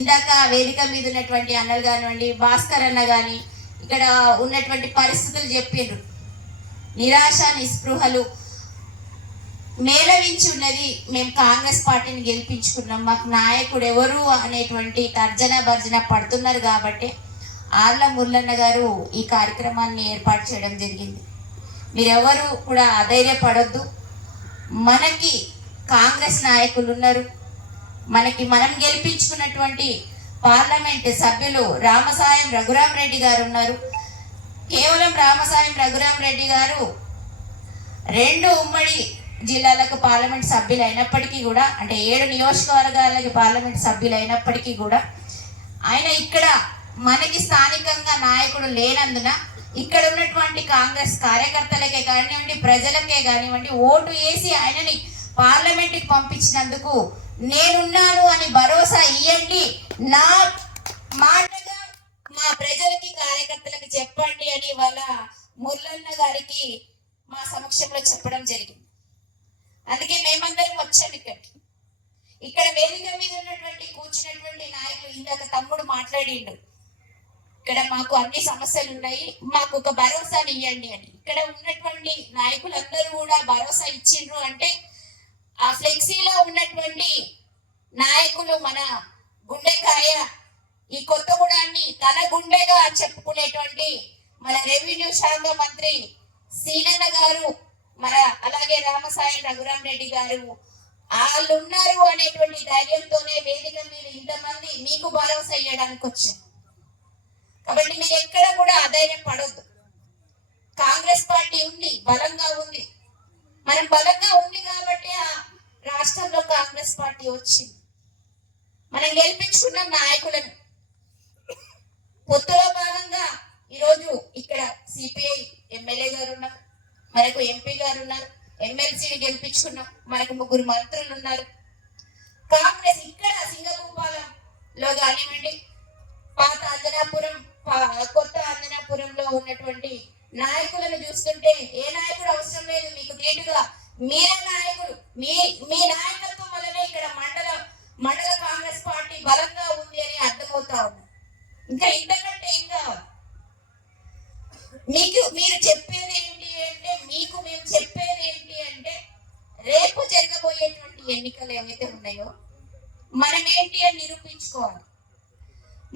ఇందాక వేదిక మీద ఉన్నటువంటి అన్నలు కానివ్వండి భాస్కర్ అన్న కానీ ఇక్కడ ఉన్నటువంటి పరిస్థితులు చెప్పిండ్రు నిరాశ నిస్పృహలు మేళవించి ఉన్నది మేము కాంగ్రెస్ పార్టీని గెలిపించుకున్నాం. మాకు నాయకుడు ఎవరు అనేటువంటి తర్జన భర్జన పడుతున్నారు కాబట్టి ఆర్ల మురళన్న గారు ఈ కార్యక్రమాన్ని ఏర్పాటు చేయడం జరిగింది. మీరెవరు కూడా అధైర్యపడొద్దు. మనకి కాంగ్రెస్ నాయకులు ఉన్నారు. మనకి మనం గెలిపించుకున్నటువంటి పార్లమెంట్ సభ్యులు రామసాయం రఘురాం రెడ్డి గారు ఉన్నారు. కేవలం రామసాయం రఘురాం రెడ్డి గారు రెండు ఉమ్మడి జిల్లాలకు పార్లమెంట్ సభ్యులు అయినప్పటికీ కూడా అంటే ఏడు నియోజకవర్గాలకి పార్లమెంట్ సభ్యులు అయినప్పటికీ కూడా ఆయన ఇక్కడ మనకి స్థానికంగా నాయకుడు లేనందున ఇక్కడ ఉన్నటువంటి కాంగ్రెస్ కార్యకర్తలకే కానివ్వండి ప్రజలకే కానివ్వండి ఓటు వేసి ఆయనని పార్లమెంట్కి పంపించినందుకు నేనున్నాను అని భరోసా ఇవ్వండి నా మాటగా మా ప్రజలకి కార్యకర్తలకు చెప్పండి అని వాళ్ళ మురళన్న గారికి మా సమక్షంలో చెప్పడం జరిగింది. అందుకే మేమందరం వచ్చాం ఇక్కడికి. ఇక్కడ వేదిక మీద ఉన్నటువంటి కూర్చున్నటువంటి నాయకులు ఇందాక తమ్ముడు మాట్లాడిండు. ఇక్కడ మాకు అన్ని సమస్యలు ఉన్నాయి. మాకు ఒక భరోసాని ఇవ్వండి అని. ఇక్కడ ఉన్నటువంటి నాయకులందరూ కూడా భరోసా ఇచ్చిండ్రు అంటే ఆ ఫ్లెక్సీలో ఉన్నటువంటి నాయకులు మన గుండెకాయ ఈ కొత్తగూడాన్ని తన గుండెగా చెప్పుకునేటువంటి మన రెవెన్యూ శాఖ మంత్రి సీనన్న గారు మన అలాగే రామసాయి రఘురామ్ రెడ్డి గారు వాళ్ళు ఉన్నారు అనేటువంటి ధైర్యంతోనే వేదిక మీద ఇంతమంది మీకు భరోసా ఇవ్వడానికి వచ్చారు. కాబట్టి మీరు ఎక్కడ కూడా అధైర్యం పడొద్దు. కాంగ్రెస్ పార్టీ ఉంది బలంగా ఉంది. మనం బలంగా ఉంది కాబట్టి ఆ రాష్ట్రంలో కాంగ్రెస్ పార్టీ వచ్చింది. మనం గెలిపించుకున్న నాయకులను. పొత్తులో భాగంగా ఈరోజు ఇక్కడ సిపిఐ ఎమ్మెల్యే గారు ఉన్నారు. మనకు ఎంపీ గారు ఉన్నారు. ఎమ్మెల్సీని గెలిపించుకున్నాం. మనకు ముగ్గురు మంత్రులు ఉన్నారు. కాంగ్రెస్ ఇక్కడ సింగభూపాలంలో కానివ్వండి పాత అంజనాపురం కొత్త అంజనాపురంలో ఉన్నటువంటి నాయకులను చూస్తుంటే ఏ నాయకుడు అవసరం లేదు. మీకు నీటుగా మీరే నాయకుడు. మీ మీ నాయకత్వం వల్లనే ఇక్కడ మండల మండల కాంగ్రెస్ పార్టీ బలంగా ఉంది అని అర్థమవుతా ఉంది. ఇంకా ఇంతకంటే ఏం కావాలి? మీకు మీరు చెప్పేది ఏంటి అంటే మీకు మేము చెప్పేది ఏంటి అంటే రేపు జరగబోయేటువంటి ఎన్నికలు ఏవైతే ఉన్నాయో మనం ఏంటి అని నిరూపించుకోవాలి.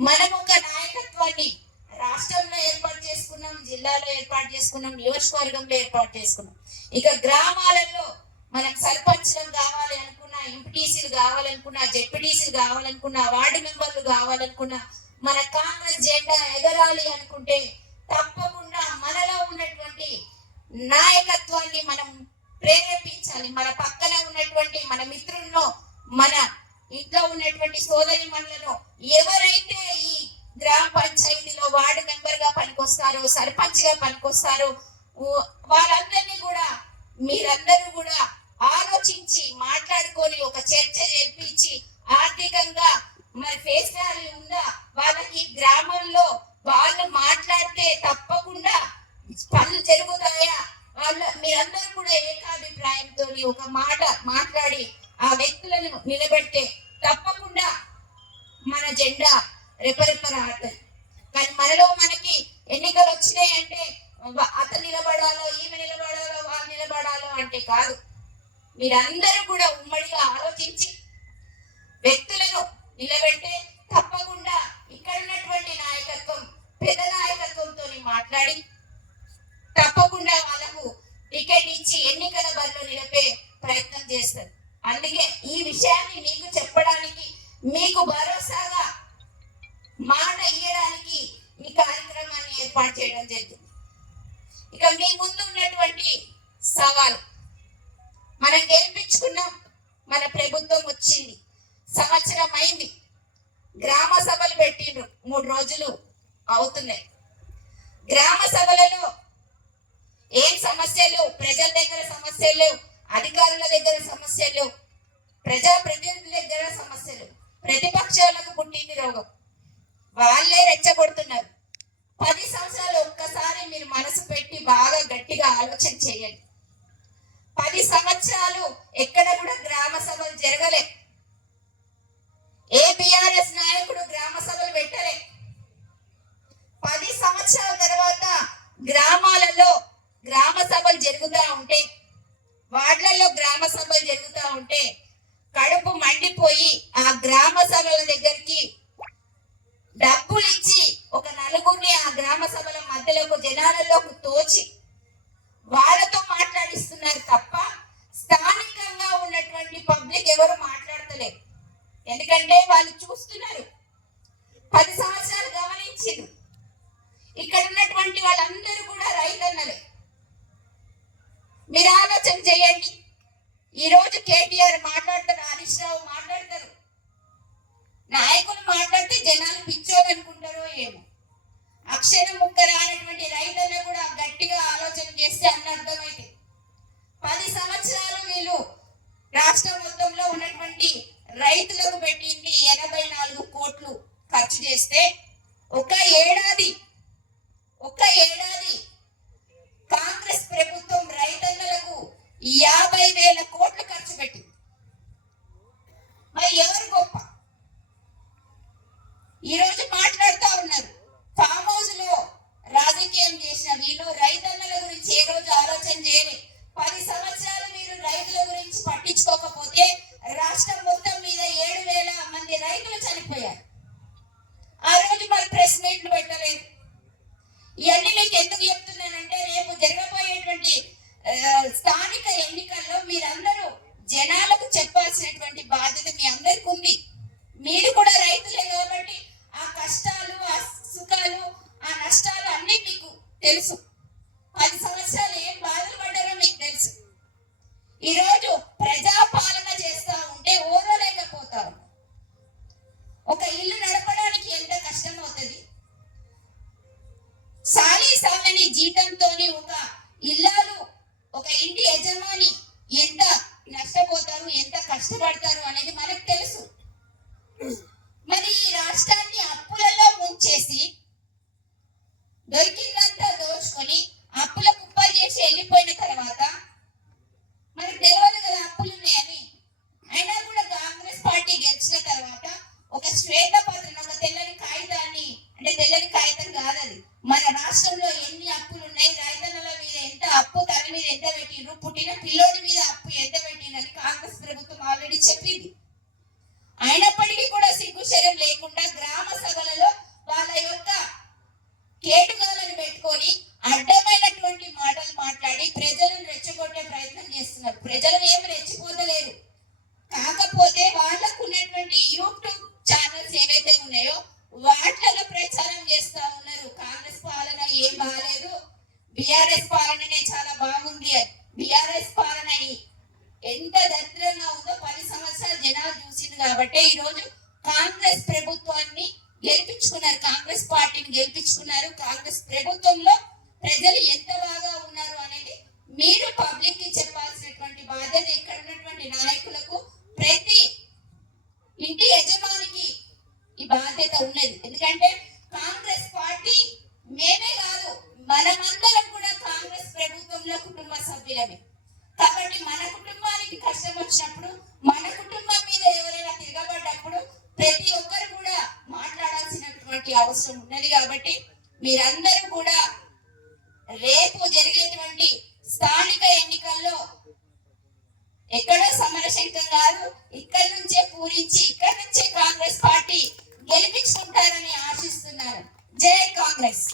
మనం ఒక నాయకత్వాన్ని రాష్ట్రంలో ఏర్పాటు చేసుకున్నాం జిల్లాలో ఏర్పాటు చేసుకున్నాం నియోజకవర్గంలో ఏర్పాటు చేసుకున్నాం. ఇక గ్రామాలలో మనం సర్పంచ్లం కావాలి అనుకున్నా ఎంపీటీసీలు కావాలనుకున్నా జెడ్పీటీసీలు కావాలనుకున్నా వార్డు మెంబర్లు కావాలనుకున్నా మన కాంగ్రెస్ జెండా ఎగరాలి అనుకుంటే తప్పకుండా మనలో ఉన్నటువంటి నాయకత్వాన్ని మనం ప్రేరేపించాలి. మన పక్కన ఉన్నటువంటి మన మిత్రుల్లో మన ఇంట్లో ఉన్నటువంటి సోదరి మనలను ఎవరైతే ఈ గ్రామ పంచాయతీలో వార్డు మెంబర్గా పనికొస్తారో సర్పంచ్గా పనికొస్తారో వాళ్ళందరినీ కూడా మీరందరూ కూడా ఆలోచించి మాట్లాడుకొని ఒక చర్చ జరిపించి ఆర్థికంగా మరి ఫేస్ వాల్యూ ఉందా? వాళ్ళకి గ్రామంలో వాళ్ళు మాట్లాడితే తప్పకుండా పనులు జరుగుతాయా? వాళ్ళ మీరందరూ కూడా ఏకాభిప్రాయంతో ఒక మాట మాట్లాడి ఆ వ్యక్తులను నిలబెట్టే తప్పకుండా మన జెండా రెపరెపరాడుతుంది కానీ మనలో మనకి ఎన్నికలు వచ్చినాయంటే అంటే అతను నిలబడాలో? ఈమె నిలబడాలో? వాళ్ళు నిలబడాలో? అంటే కాదు. మీరందరూ కూడా ఉమ్మడిగా ఆలోచించి వ్యక్తులను నిలబెట్టే తప్పకుండా ఇక్కడ ఉన్నటువంటి నాయకత్వం పెద్ద నాయకత్వంతో మాట్లాడి తప్పకుండా వాళ్ళకు టికెట్ ఇచ్చి ఎన్నికల బరిలో నిలిపే ప్రయత్నం చేస్తారు. అందుకే ఈ విషయాన్ని మీకు చెప్పడానికి మీకు భరోసాగా మాట ఇయ్యడానికి ఈ కార్యక్రమాన్ని ఏర్పాటు చేయడం జరిగింది. ఇక మీ ముందు ఉన్నటువంటి సవాలు. గెలిపించుకున్నాం మన ప్రభుత్వం వచ్చింది. సంవత్సరం అయింది గ్రామ సభలు పెట్టిండ్రు. మూడు రోజులు అవుతున్నాయి. గ్రామ సభలలో ఏం సమస్యలు? ప్రజల దగ్గర సమస్యలు అధికారుల దగ్గర సమస్యలు ప్రజా ప్రతినిధుల దగ్గర సమస్యలు. ప్రతిపక్షాలకు పుట్టింది రోగం. వాళ్ళే రెచ్చగొడుతున్నారు. పది సంవత్సరాలు ఒక్కసారి మీరు మనసు పెట్టి బాగా గట్టిగా ఆలోచన చేయండి. పది సంవత్సరాలు ఎక్కడ కూడా గ్రామ సభలు జరగలే. ఏ బిఆర్ఎస్ నాయకుడు గ్రామ సభలు పెట్టలే. పది సంవత్సరాల తర్వాత గ్రామాలలో గ్రామ సభలు జరుగుతూ ఉంటే వార్డులలో గ్రామ సభలు జరుగుతూ ఉంటే కడుపు మండిపోయి ఆ గ్రామ సభల దగ్గరికి డబ్బులు ఇచ్చి ఒక నలుగురిని ఆ గ్రామ సభల మధ్యలోకి జనాలలోకి తోచి వాళ్ళతో మాట్లాడిస్తూ తప్ప స్థానికంగా ఉన్నటువంటి పబ్లిక్ ఎవరు మాట్లాడతలేరు ఎందుకంటే వాళ్ళు చూస్తున్నారు పది సంవత్సరాలు గమనించారు ఇక్కడ ఉన్నటువంటి వాళ్ళందరూ కూడా రైతన్నలే మీరు ఆలోచన చేయండి ఈ రోజు కేటీఆర్ మాట్లాడతారు హరీష్ రావు మాట్లాడతారు. నాయకులు మాట్లాడితే జనాలు పిచ్చోలు అనుకుంటారో ఏమో. అక్షరం ముక్క రానటువంటి రైతులను కూడా గట్టిగా ఆలోచన చేస్తే అన్న అర్థమైతే పది సంవత్సరాలు వీళ్ళు రాష్ట్రం మొత్తంలో ఉన్నటువంటి రైతులకు పెట్టింది ఎనభై నాలుగు కోట్లు ఖర్చు చేస్తే ఒక ఏడాది ఒక ఏడాది కాంగ్రెస్ ప్రభుత్వం రైతన్నలకు యాభై వేల కోట్లు ఖర్చు పెట్టింది మరి ఎవరు గొప్ప ఈ రోజు మాట్లాడుతూ ఉన్నారు ఫామ్ హౌస్లో రాజకీయం చేసిన వీళ్ళు రైతన్నల గురించి ఏ రోజు ఆలోచన చేయలే పది సంవత్సరాలు మీరు రైతుల గురించి పట్టించుకోకపోతే రాష్ట్రం మొత్తం మీద ఏడు వేల మంది రైతులు చనిపోయారు ఆ రోజు మరి ప్రెస్ మీట్లు పెట్టలేదు. ఇవన్నీ మీకు ఎందుకు చెప్తున్నానంటే రేపు జరగబోయేటువంటి స్థానిక ఎన్నికల్లో మీరందరూ జనాలకు చెప్పాల్సినటువంటి బాధ్యత మీ అందరికి ఉంది. మీరు కూడా రైతులే కాబట్టి ఆ కష్టాలు ఆ సుఖాలు ఆ నష్టాలు అన్నీ మీకు తెలుసు. జీతంతోనే ఒక ఇల్లాలు ఒక ఇంటి యజమాని ఎంత నష్టపోతారు ఎంత కష్టపడతారు అనేది మనకు తెలుసు. మరి ఈ రాష్ట్రాన్ని అప్పులలో ముంచేసి దొరికిందంతా దోచుకొని అప్పుల కుప్పలు చేసి వెళ్ళిపోయిన తర్వాత మనకు తెలియదు కదా అప్పులు ఉన్నాయని అయినా కూడా కాంగ్రెస్ పార్టీ గెలిచిన తర్వాత ఒక శ్వేత పత్రం ఒక తెల్లని కాగితాన్ని అంటే తెల్లని కాగితం కాదు అది మన రాష్ట్రంలో ఎన్ని అప్పులు ఉన్నాయి రైతన్నల మీద ఎంత అప్పు తన మీద ఎంత పెట్టిండ్రు పుట్టిన పిల్లోడి మీద అప్పు ఎంత పెట్టిండ్రు కాంగ్రెస్ ప్రభుత్వం ఆల్రెడీ చెప్పింది అయినప్పటికీ కూడా సిగ్గు శరం లేకుండా గ్రామ సభలలో వాళ్ళ యొక్క కేటుగాలను పెట్టుకొని అడ్డమైనటువంటి మాటలు మాట్లాడి ప్రజలను రెచ్చగొట్టే ప్రయత్నం చేస్తున్నారు ప్రజలు ఏం రెచ్చిపోతలేరు కాకపోతే వాళ్ళకు ఉన్నటువంటి యూట్యూబ్ ఛానల్స్ ఏవైతే ఉన్నాయో వాటిలో ప్రచారం చేస్తా ఉన్నారు కాంగ్రెస్ పాలన ఏం బాగాలేదు బిఆర్ఎస్ పాలననే చాలా బాగుంది అని బిఆర్ఎస్ పాలన ఈ- ఎంత దరిద్రంగా ఉందో పది సంవత్సరాలు జనాలు అంటే ఈ రోజు కాంగ్రెస్ ప్రభుత్వాన్ని గెలిపించుకున్నారు. కాంగ్రెస్ పార్టీని గెలిపించుకున్నారు. కాంగ్రెస్ ప్రభుత్వంలో ప్రజలు ఎంత బాగా ఉన్నారు అనేది మీరు పబ్లిక్కి చెప్పాల్సినటువంటి బాధ్యత ఇక్కడ ఉన్నటువంటి నాయకులకు ప్రతి ఇంటి యజమానికి ఈ బాధ్యత ఉన్నది. ఎందుకంటే కాంగ్రెస్ పార్టీ మేమే కాదు మనమందరం కూడా కాంగ్రెస్ ప్రభుత్వంలో కుటుంబ సభ్యులమే. కాబట్టి మన కుటుంబానికి కష్టం వచ్చినప్పుడు మన కుటుంబం మీద ఎవరైనా తిరగబడ్డప్పుడు ప్రతి ఒక్కరు కూడా మాట్లాడాల్సినటువంటి అవసరం ఉన్నది కాబట్టి మీరందరూ కూడా రేపు జరిగేటువంటి స్థానిక ఎన్నికల్లో ఎక్కడో సమరశంకర్ గారు ఇక్కడ నుంచే పూరించి ఇక్కడ నుంచే కాంగ్రెస్ పార్టీ గెలిపించుకుంటారని ఆశిస్తున్నాను. జై కాంగ్రెస్.